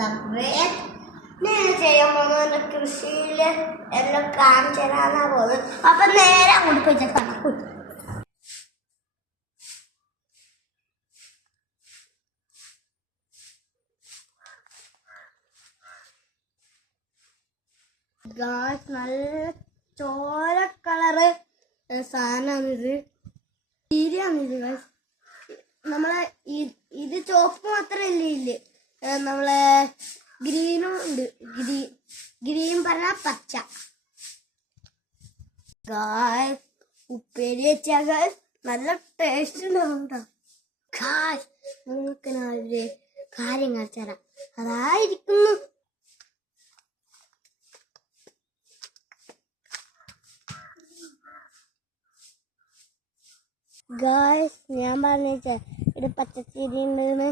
ഞാൻ ചെയ്യാൻ പോകുന്ന കൃഷിയില് എല്ലാം കാണിച്ചു തരാനാ പോകുന്നത്. അപ്പൊ നേരെ അങ്ങോട്ട് പോയി കാണാം. നല്ല ചോര കളറ് സാധനമാണിത്, ചീരയാണിത്. നമ്മളെ ഇത് ചുവപ്പ് മാത്രമല്ലേ ഇല്ലേ, നമ്മളെ ഗ്രീനും ഉണ്ട്. ഗ്രീൻ പറഞ്ഞാൽ പച്ച. ഉപ്പേരി വെച്ചാൽ നല്ല ടേസ്റ്റ് ഉണ്ടാവുണ്ടോ. നിങ്ങൾക്ക് ഒരു കാര്യം കാണിച്ചു തരാം. അതായിരിക്കുന്നു ഗായ്സ്, ഞാൻ പറഞ്ഞേ ഇവിടെ പച്ചച്ചീര ഉണ്ടെന്ന്.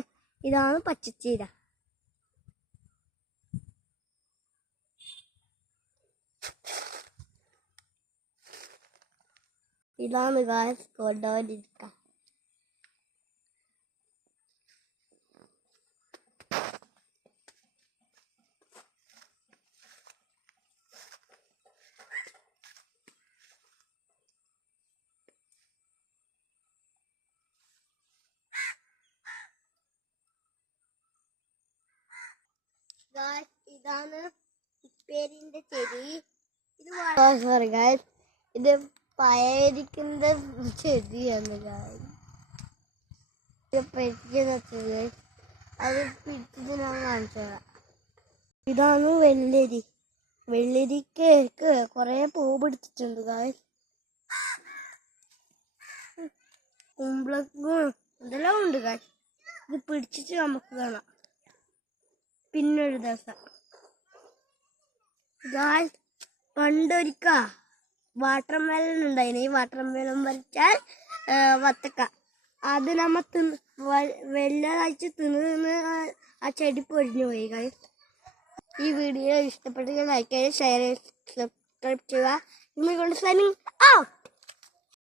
ഇതാണ് പച്ചച്ചീര. ഇതാണ് ഗായ്സ് കൊണ്ടുപോയിരിക്കാം. ഇതാണ് ഉപ്പേരിന്റെ ചെടി. സോറി ഗായ്സ്, ഇത് പയരിക്കുന്ന ചെടിയാണ് ഗായ്സ്. അത് പിടിച്ചിട്ട് ഞാൻ കാണിച്ചു തരാം. ഇതാണ് വെള്ളരി. വെള്ളരിക്ക് കൊറേ പൂ പിടിച്ചിട്ടുണ്ട് ഗായ്സ്. കുമ്പളക്കും ഇതെല്ലാം ഉണ്ട് ഗായ്സ്. ഇത് പിടിച്ചിട്ട് നമുക്ക് കാണാം പിന്നൊരു ദിവസം. ഗായ്സ്, പണ്ടൊരിക്ക വാട്ടർ മെലൺ ഉണ്ടായിന്. ഈ വാട്ടർ മെലൺ പറിച്ചാൽ വത്തക്ക. അത് നമ്മ വെള്ളാഴ്ച തിന്ന് ആ ചെടി പൊരിഞ്ഞു പോയി ഗായ്സ്. ഈ വീഡിയോ ഇഷ്ടപ്പെട്ടെങ്കിൽ ലൈക്ക് ചെയ്യുക, ഷെയർ ചെയ്യുക, സബ്സ്ക്രൈബ് ചെയ്യുക. Signing out.